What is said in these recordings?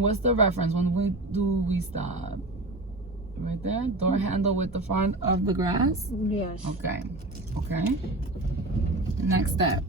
And what's the reference? When we stop? Right there? Door handle with the front of the grass? Yes. Okay. Next step.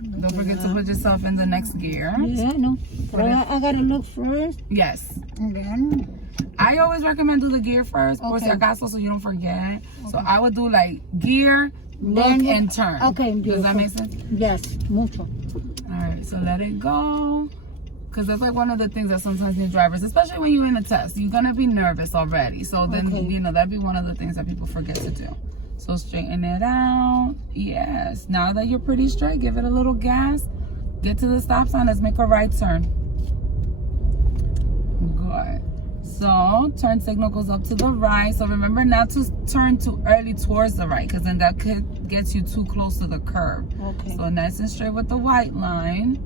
Don't forget to put yourself in the next gear. Yeah, no. But I gotta look first. Yes. And then? I always recommend do the gear first, por si acaso, so you don't forget. So I would do like gear, look, and turn. Okay. Does that make sense? Yes, mucho. Alright, so let it go. Because that's like one of the things that sometimes new drivers, especially when you're in a test, you're going to be nervous already. So then, you know, that'd be one of the things that people forget to do. So straighten it out. Yes. Now that you're pretty straight, give it a little gas. Get to the stop sign. Let's make a right turn. Good. So turn signal goes up to the right. So remember not to turn too early towards the right, because then that could get you too close to the curb. Okay. So nice and straight with the white line.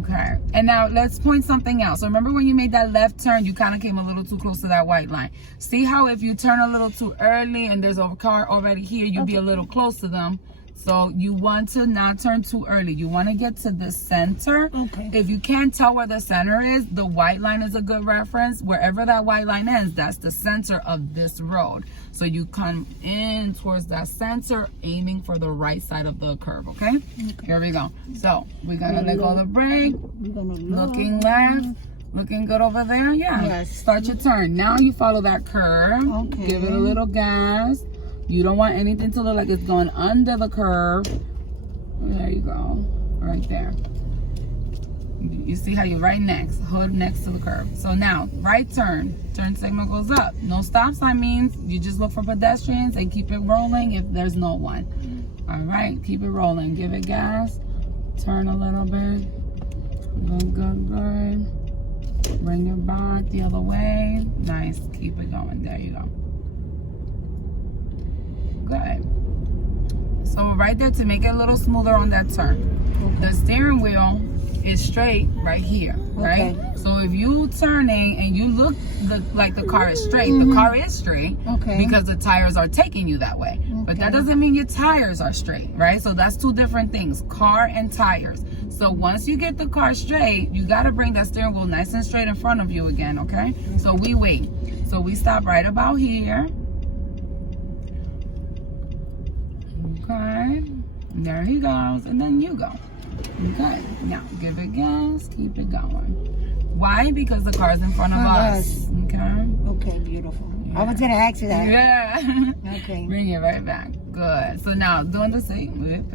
Okay. And now let's point something out. So remember when you made that left turn, you kind of came a little too close to that white line. See how if you turn a little too early and there's a car already here, you'll be a little close to them. So you want to not turn too early. You want to get to the center. Okay. If you can't tell where the center is, the white line is a good reference. Wherever that white line ends, that's the center of this road. So you come in towards that center, aiming for the right side of the curve, okay? Here we go. So we're going to let go of the brake. Looking left. Looking good over there? Yeah. Yes. Start your turn. Now you follow that curve. Okay. Give it a little gas. You don't want anything to look like it's going under the curve. There you go. Right there. You see how you're right next. Hood next to the curve. So now, right turn. Turn signal goes up. No stop sign means you just look for pedestrians and keep it rolling if there's no one. All right. Keep it rolling. Give it gas. Turn a little bit. Good. Bring it back the other way. Nice. Keep it going. There you go. Good. So right there, to make it a little smoother on that turn, the steering wheel is straight right here, right? So if you turning and you look like the car is straight, the car is straight because the tires are taking you that way. But that doesn't mean your tires are straight, right? So that's two different things, car and tires. So once you get the car straight, you got to bring that steering wheel nice and straight in front of you again, okay? So we wait. So we stop right about here. Okay, there he goes, and then you go. Okay, now give it gas, keep it going. Why? Because the car's in front of us. Okay. Okay, beautiful. Yeah. I was gonna ask you that. Yeah. Okay. Bring it right back. Good. So now doing the same. Good.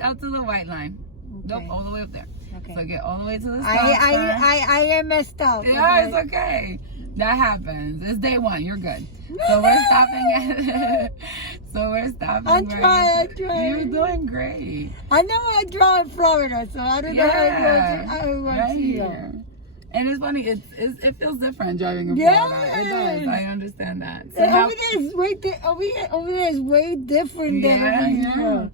Up to the white line. Nope, all the way up there. Okay. So get all the way to the stop sign. I am messed up. Yeah, it's okay. That happens. It's day one. You're good. So we're stopping at. I'm trying. You're doing great. I know I draw in Florida, so I don't know how it works here. And it's funny. It feels different driving in Florida. It does. I understand that. So over there is way different than over here.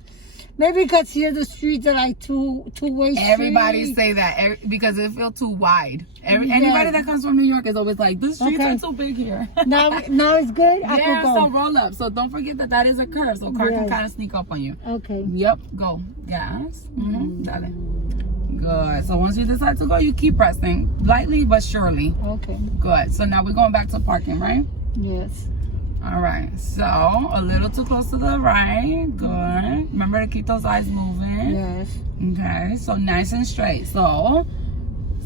Maybe because here the streets are like two-way streets. Everybody say that because it feels too wide. Anybody that comes from New York is always like, the streets are too big here. now it's good? Yeah, so roll up. So don't forget that is a curve. So car can kind of sneak up on you. Okay. Yep, go. Gas. Dale. Good. So once you decide to go, you keep pressing. Lightly but surely. Okay. Good. So now we're going back to parking, right? Yes. All right, so a little too close to the right. Good. Remember to keep those eyes moving. Yes. Okay, so nice and straight. So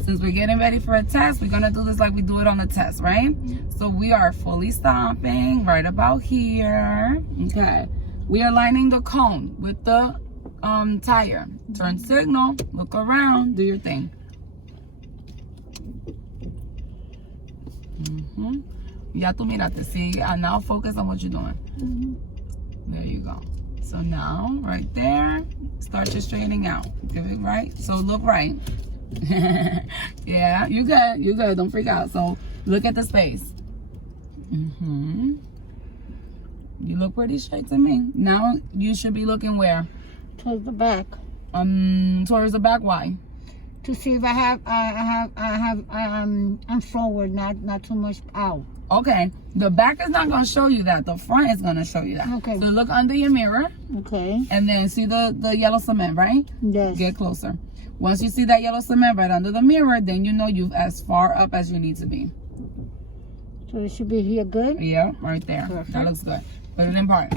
since we're getting ready for a test, we're gonna do this like we do it on the test, right? So we are fully stopping right about here. Okay, we are lining the cone with the tire. Turn signal, look around, do your thing. Ya tú mírate, see, now focus on what you're doing. There you go. So now, right there, start your straightening out. Give it right. So look right. Yeah, you good. Don't freak out. So look at the space. You look pretty straight to me. Now you should be looking where? Towards the back. Towards the back. Why? To see if I'm forward, not too much out. Okay, the back is not going to show you that. The front is going to show you that. Okay. So look under your mirror, Okay. and then see the yellow cement, right? Yes. Get closer. Once you see that yellow cement right under the mirror, then you know you've as far up as you need to be. So it should be here good? Yeah, right there. Perfect. That looks good. Put it in park.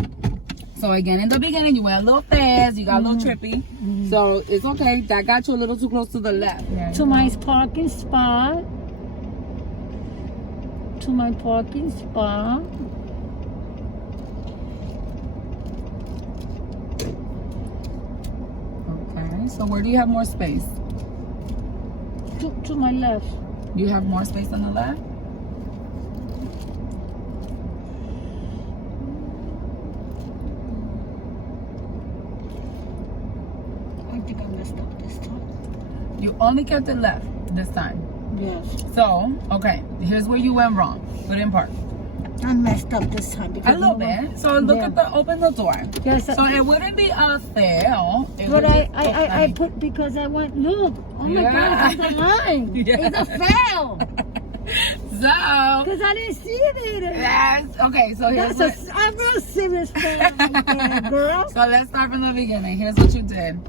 So again, in the beginning, you went a little fast. You got a little trippy. So it's okay. That got you a little too close to the left. To my parking spot. To my parking spot. Okay. So where do you have more space? To my left. You have more space on the left? I think I messed up this time. You only kept it left this time. Yes. So, okay. Here's where you went wrong. Put it in park. I messed up this time. A little bit. So look Yeah. at open the door. Yes. So it wouldn't be a fail. It But would I be okay. put because I went, look, oh my Yeah. God, it's a line. Yeah. It's a fail. So, Because I didn't see it either. yes. Okay, so here's That's what, a real serious fail right there, girl. so let's start from the beginning. Here's what you did.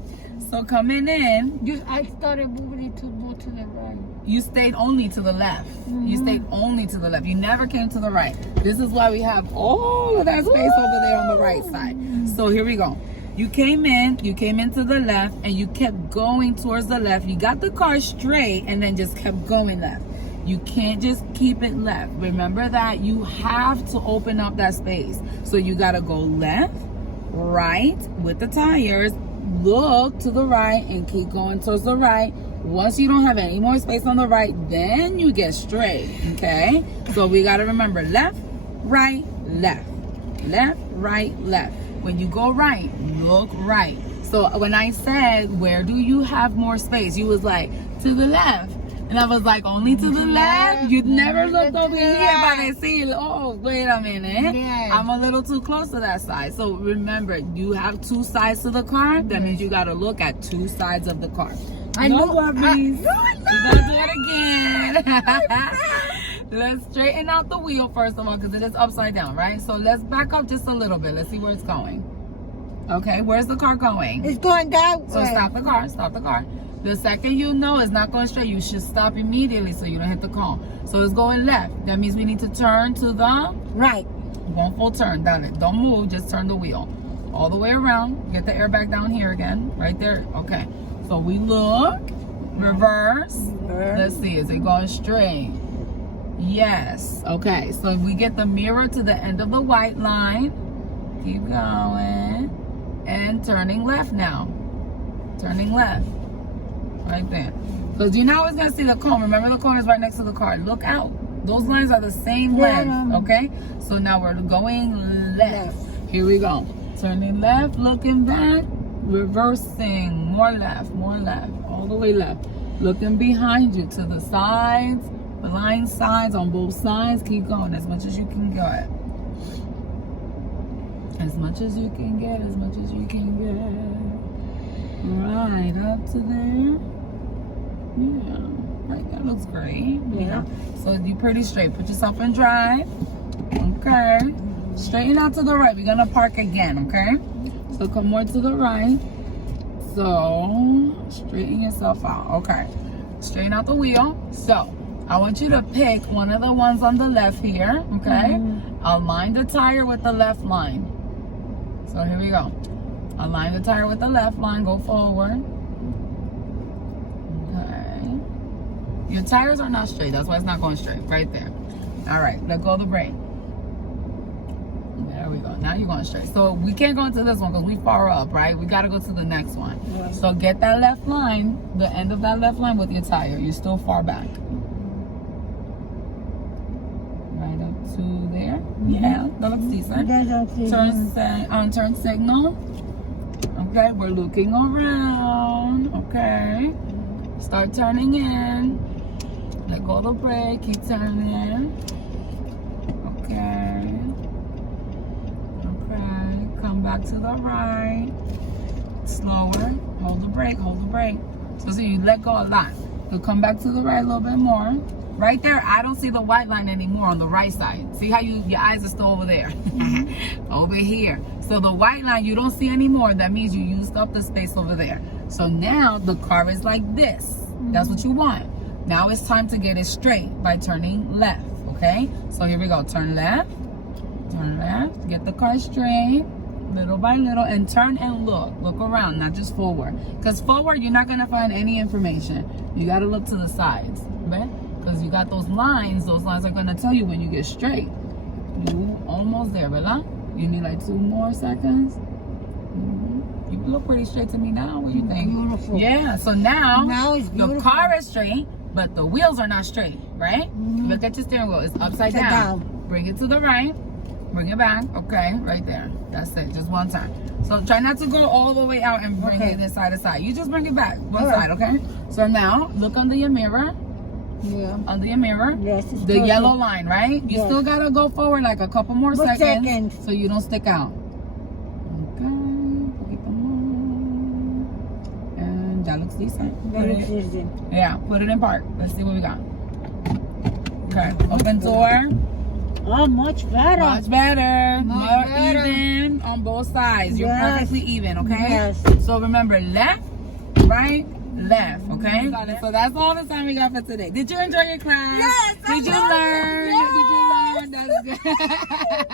So coming in, I started moving it to go to the right. you stayed only to the left. You stayed only to the left. You never came to the right. This is why we have all of that space over there on the right side. So here we go. You came into the left, and you kept going towards the left. You got the car straight and then just kept going left. You can't just keep it left. Remember that you have to open up that space. So you gotta go left, right with the tires, look to the right and keep going towards the right. Once you don't have any more space on the right, then you get straight, okay? So we gotta remember left, right, left. Left, right, left. When you go right, look right. So when I said, where do you have more space? You was like, to the left. And I was like, only to the left? You never looked over here, but I see, oh, wait a minute. Yes. I'm a little too close to that side. So remember, you have two sides to the car. That means you got to look at two sides of the car. I No know. worries. We're going to do it again. Let's straighten out the wheel first of all, because it is upside down, right? So let's back up just a little bit. Let's see where it's going. Okay, where's the car going? It's going that way. So stop the car, stop the car. The second you know it's not going straight, you should stop immediately so you don't hit the cone. So it's going left. That means we need to turn to the right. one full turn. Done it. Don't move, just turn the wheel. All the way around. Get the airbag down here again. Right there. Okay. So we look, reverse. Let's see, is it going straight? Yes. Okay. So we get the mirror to the end of the white line. Keep going. And turning left now. Turning left. Right there. Because you're not always going to see the cone. Remember, the cone is right next to the car. Look out. Those lines are the same length. Okay? So now we're going left. Here we go. Turning left, looking back, reversing. More left, all the way left. Looking behind you to the sides, blind sides on both sides. Keep going as much as you can get. As much as you can get, as much as you can get. Right up to there. Yeah, right, that looks great. Yeah. So you're pretty straight. Put yourself in drive. Okay. Straighten out to the right. We're gonna park again, okay? So come more to the right. So straighten yourself out. Okay. Straighten out the wheel. So I want you to pick one of the ones on the left here, okay? Align the tire with the left line. So here we go. Align the tire with the left line. Go forward. Okay. Your tires are not straight. That's why it's not going straight. Right there. All right. Let go of the brake. There we go. Now you're going straight. So we can't go into this one because we far up, right? We got to go to the next one. Yeah. So get that left line, the end of that left line with your tire. You're still far back. Right up to there. Yeah. That looks decent. Turn signal. Okay, we're looking around. Okay. Start turning in. Let go of the brake. Keep turning. Okay. Okay. Come back to the right. Slower. Hold the brake. Hold the brake. So see, you let go a lot. So come back to the right a little bit more. right there, I don't see the white line anymore on the right side. See how your eyes are still over there? Over here. So the white line you don't see anymore. That means you used up the space over there. So now the car is like this. That's what you want. Now it's time to get it straight by turning left, okay? So here we go. Turn left, get the car straight, little by little, and turn and look around, not just forward. Because forward, you're not gonna find any information. You gotta look to the sides, okay? Because you got those lines are gonna tell you when you get straight. You almost there, ¿verdad? You need like 2 more seconds. You look pretty straight to me now. What do you think? Beautiful. Yeah, so now it's the beautiful. car is straight, but the wheels are not straight, right? Look at your steering wheel. It's upside down. Bring it to the right. Bring it back. Okay, right there. That's it. Just one time. So try not to go all the way out and bring it this side to side. You just bring it back. One side, okay? So now, look under your mirror. Yeah. Under your mirror. Yes, it's the perfect. yellow line, right? You Yes. still gotta go forward like a couple more seconds so you don't stick out. Okay. Poquito more. And that looks decent. Yeah, put it in park. Let's see what we got. Okay, open door. Oh, much better. Much better. Much More better. even on both sides. You're Yes. perfectly even, okay? Yes. So remember, left, right, left, okay? So that's all the time we got for today. Did you enjoy your class? Yes, I Did you loved it. learn? Yes. Did you learn? That's good.